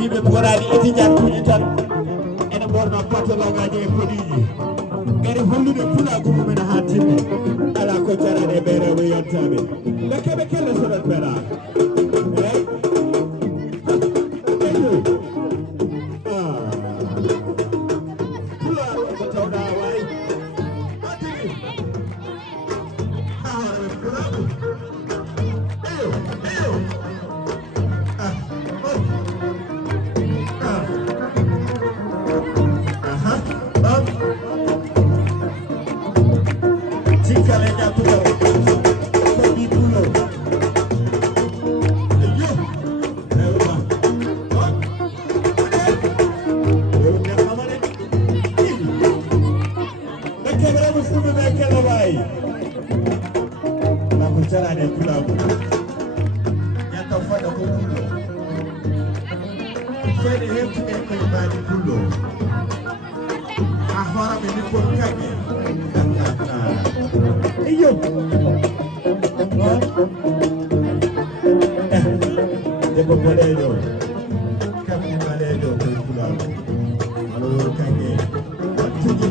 wiɓe gorani étudiant kuji tan ene ɓorno patologaji e produit gari hollude pulagu mumen ha timmi ala ko jarani e ɓe rewɓe yontaɓe ɓe keɓe kelle soɗon ɓeɗa eyyi pularu ko tawɗa way atigi ha horeɓe pulagu eyo eyo Chicaleña pulo, baby pulo. Yo, Elma. Yo, mi amore. Perché avremo fumo perché lo vai? La cucciara del pulo. Mi ha toffato con pulo. Fede hepti e con i mani pulo. Ahora me ne può cagare. Iyo, debbo boɗejo, kamɓe ɓalejo koye pulaar, alors kanke tigi